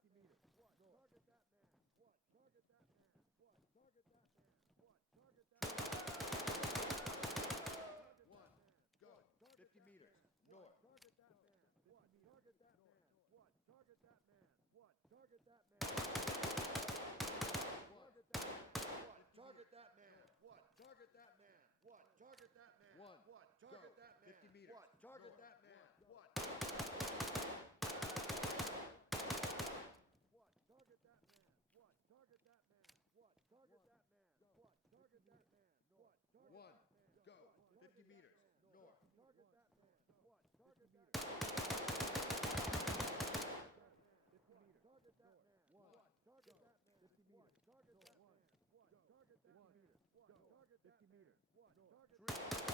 50 meters. One. North. Target that man. One. Target that man. One. Target that man. One. Target that man. One. Go. 50 meters. North. Target that man. One. Target that man. One. Target that man. One. Target that man. One. Target that man. One. Target that man. One. Target that man. One. One. Target Go. that man. 50 meters. One. Target North. that man. One. One. Target that man. One. Target that man. One. Target that man. One. Target that man. One. Target One. that man. Go. 50 meters. North. Target that man. One. Target that 50 man. Target that man. One. Target that man. 50 One. meters. Target that One. man. One. Target that One. man. One. Target that 50 man. meters. One. Target Three. that man.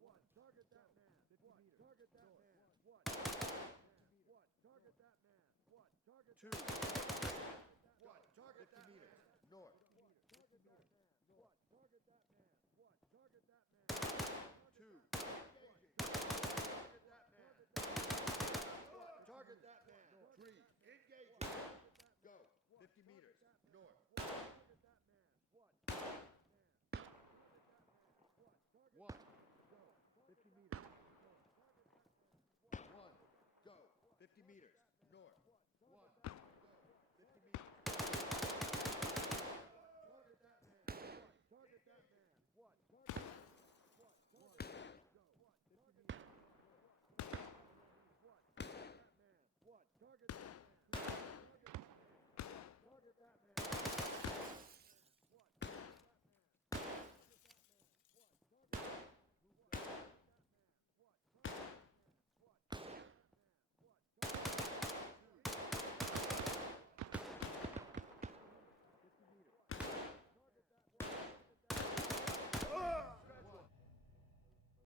One. Target that man. 50 One. meters. Target that North. man. One. One. Target that man. One. Target Two. that man.